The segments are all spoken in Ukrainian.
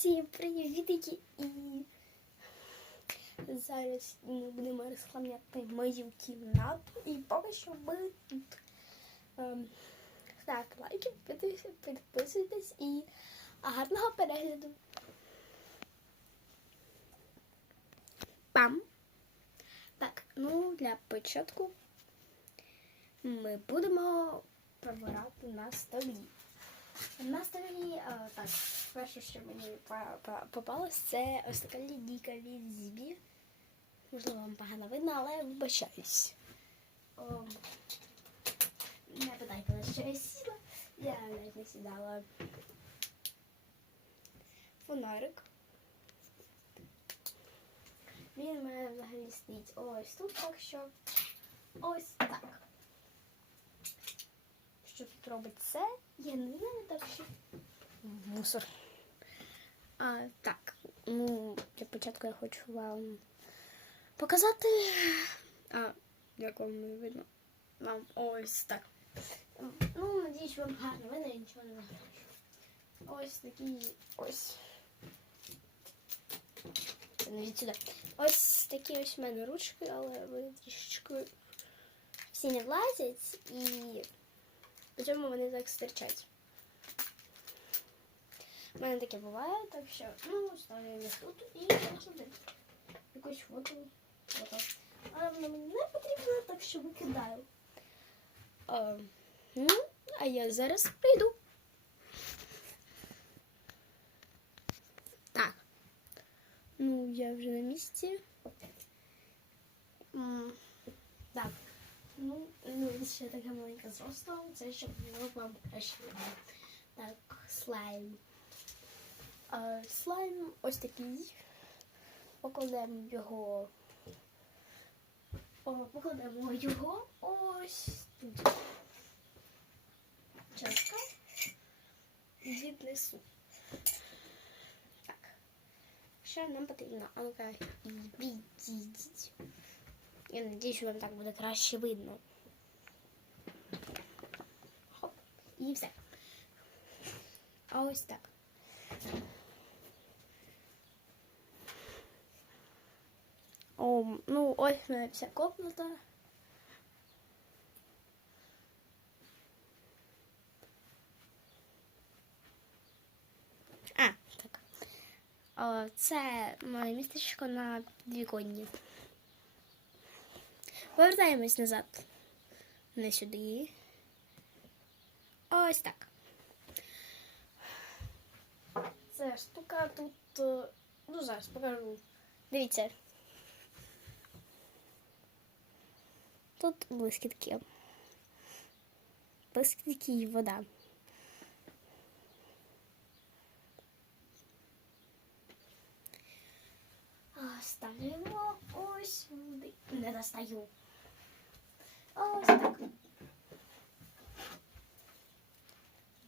Всім привітики і зараз ми будемо розхламляти мою кімнату і поки що ми тут. Ем, так, лайки, підписуйтесь і гарного перегляду. Пам! Так, ну для початку ми будемо прибирати на столі. На столі, а, так, перше, що мені па- па- попалось, це ось така лінійка від Зібі. Можливо, вам погано видно, але вибачаюсь. О, не питайте, на що я сіла. Я навіть не сідала. Фонарик. Він у мене взагалі стоїть ось тут, так що ось так. Що тут робить це? Я не знаю, так що мусор. А, так, ну, для початку я хочу вам показати. А, як вам не видно? Вам ось так. Ну, надіюсь, вам гарно видно, я нічого не вигляджу. Ось такий ось. Навіть сюди. Ось такі ось в мене ручки, але вони трішечки всі не влазять і по цьому вони так стирчать. У мене таке буває, так що ну, ставлю їх тут і посуди. Якусь фото. Але воно мені не потрібно, так що викидаю. А, ну, а я зараз прийду. Так. Ну, я вже на місці. Так. Ну, ну, ще така маленька з ростом, це щоб було вам краще. Так, слайм. А, слайм ось такий. Покладемо його. О, покладемо його ось тут. Чашка. Віднесу. Так. Що нам потрібно? А ну-ка, відійдіть. Я надіюсь, що вам так буде краще видно. Хоп. І все. А ось так. О, ну, ось мене вся комната. А, так. О, це моє містечко на підвіконні. Повертаємось назад. Не сюди. Ось так. Це штука тут. е, Ну, зараз покажу. Дивіться. Тут блискітки. Блискітки і вода. Ставимо ось сюди. Не достаю. Ось так.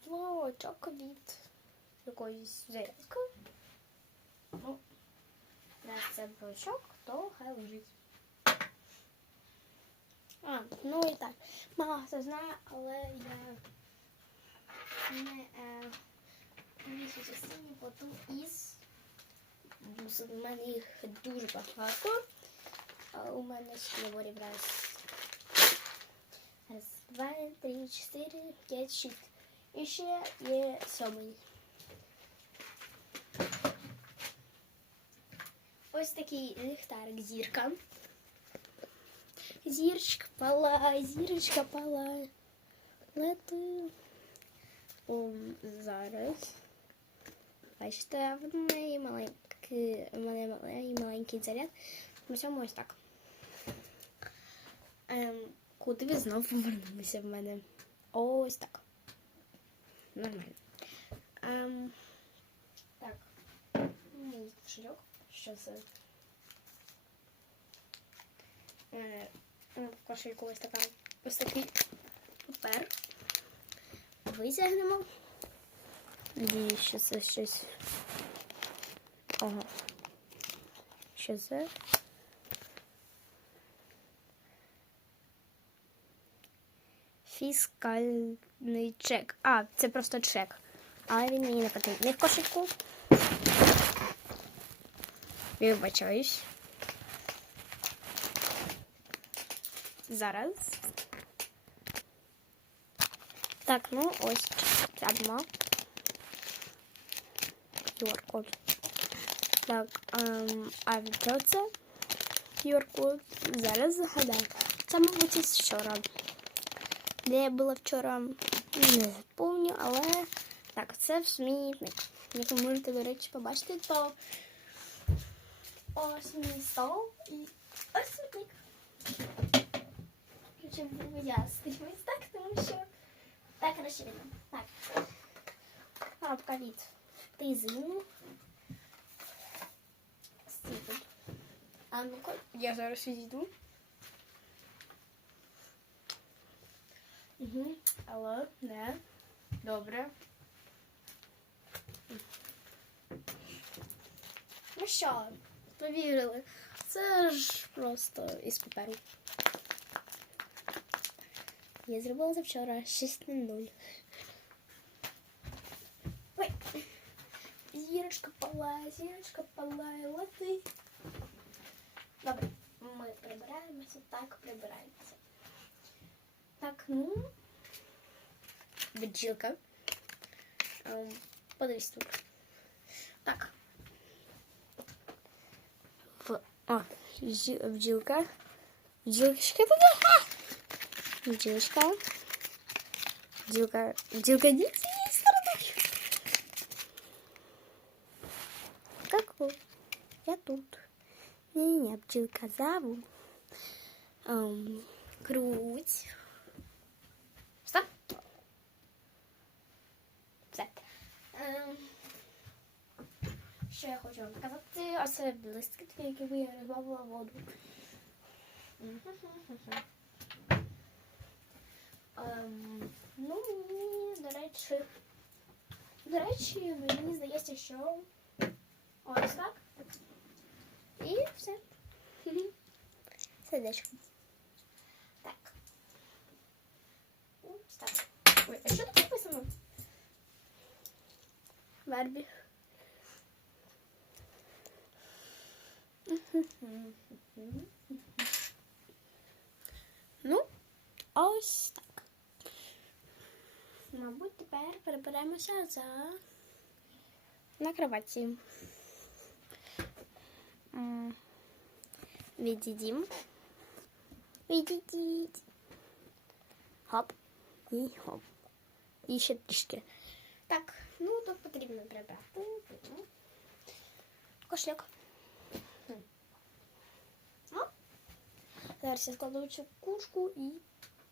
Блочок від якоїсь зарядки. Ну, раз це блочок, то хай лежить. А, ну і так. Мало хто знає, але я не е, більшу частині поту із бусин. У мене їх дуже багато. А у мене ще наборів раз. Раз, два, три, чотири, п'ять, шість. І ще є сьомий. Ось такий ліхтарик зірка. Зірочка пала, зірочка пала. Лети. О, зараз. Бачите, в неї маленький, в мене Маленький заряд. На цьому ось так. Ем, куди ви знову повернулися в мене? Ось так. Нормально. Ем, так. Мій кошельок. Що це? Е, в кошельку ось така ось такий папер. Витягнемо. Надіюсь, що це щось. Ага. Що? Фіскальний чек. А, це просто чек. Але він мені не потрібен. Не в кошельку. Вибачаюсь. Зараз. Так, ну ось сядемо. QR-код. Так, ем, а що це? QR-код. Зараз згадаю. Це, мабуть, із вчора. Де я була вчора, не пам'ятаю, але так, це в смітник. Як ви можете, до речі, побачити, то ось мій стол і ось смітник. Чим я стримуюсь так, тому що так краще видно. Так. Лапка від тизину. Стій А ну-ка, я зараз відійду. Угу. Алло, не. Добре. Ну що, повірили? Це ж просто із паперу. Я зробила завчора 6 на 0. Зірочка палає, зірочка палає, лети. Добре, ми прибираємося, так прибираємося. Так, ну. Бджілка. Ем, Подивись тут. Так. В, о, зі- бджілка. Бджілочка побігла. Бджілочка. Бджілка. Бджілка йди Я тут. Не-не, бджілка заву. Ем, круть. Стоп. Все. Ем, що я хочу вам показати? А це блискітки, які я розбавила воду. Ем, ну, до речі, до речі, мені здається, що ось так. І все. Сердечко. Так. Ось так. Ой, а що тут написано? Барбі. Ну, ось так. Мабуть, тепер переберемося за на кроваті. Відійдім. Хоп. І хоп. І ще трішки. Так, ну тут потрібно. Мгм. Кошляк. Зараз я складу цю кушку і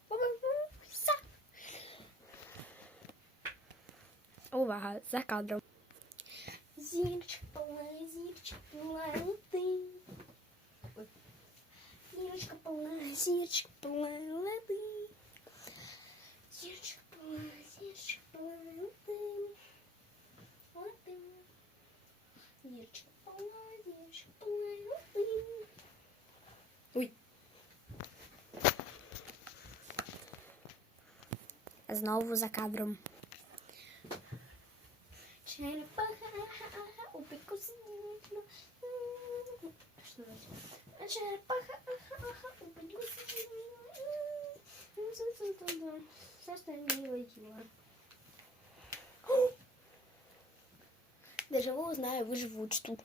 повернуся. Увага, за кадром. Зірочка палає, зірочка палає, лети. Ой. Зірочка палає, зірочка палає, лети. Зірочка палає, зірочка палає, лети. Лети. Зірочка палає, зірочка палає, лети. Ой. Знову за кадром. Черепаха у піку сиділа. Що далі? Черепаха у піку сиділа. Все останнє летіло. Де живу, знаю, виживу чту.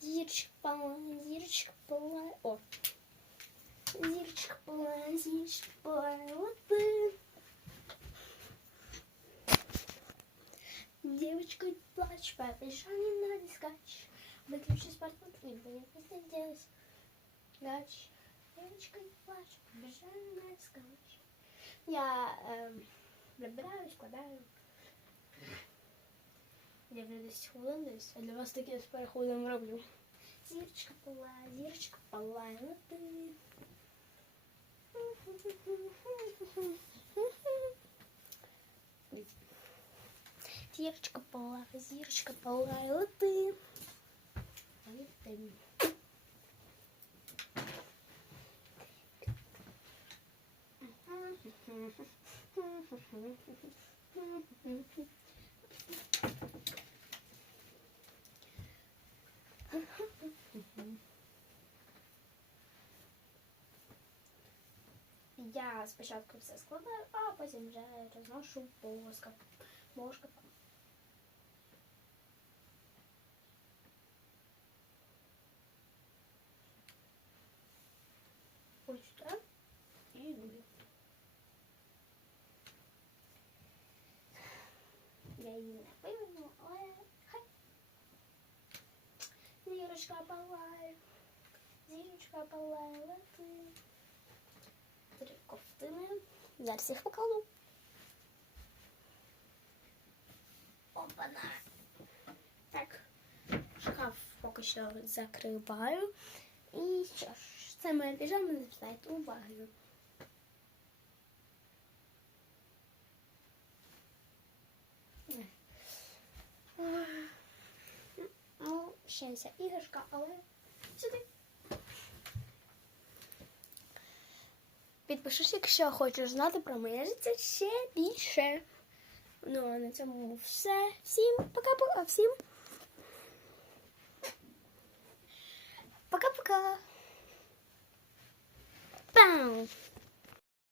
Зірочка палає, зірочка палає. О, Зірочка палає, зірочка палає, лети. Девочка плачь, побежали на дискач. Выключи спортфон, либо я просто делать гач. Девочка плачь, побежали на дискач. Я эм, вибираю, складаю. Я вже 10 хвилин десь, а для вас таке з переходом роблю. Зірочка палає, зірочка палає, лети. Зірочка палає, зірочка палає, лети. Лети. Я спочатку все складаю, а потім вже розношу по шкаф- по шкафам. Ось так. І друге. Я її не виверну, але хай. Зірочка палає, зірочка палає, лети. Три ковтини. Зараз їх покладу. Опана. Так, шкаф поки що закриваю. І що ж, Це моя піжама, не звертайте уваги. Ну, ще ця іграшка, але сюди. Підпишись, якщо хочеш знати про моє життя ще більше. Ну, а на цьому все. Всім пока-пока. Всім. Пока-пока. Пам!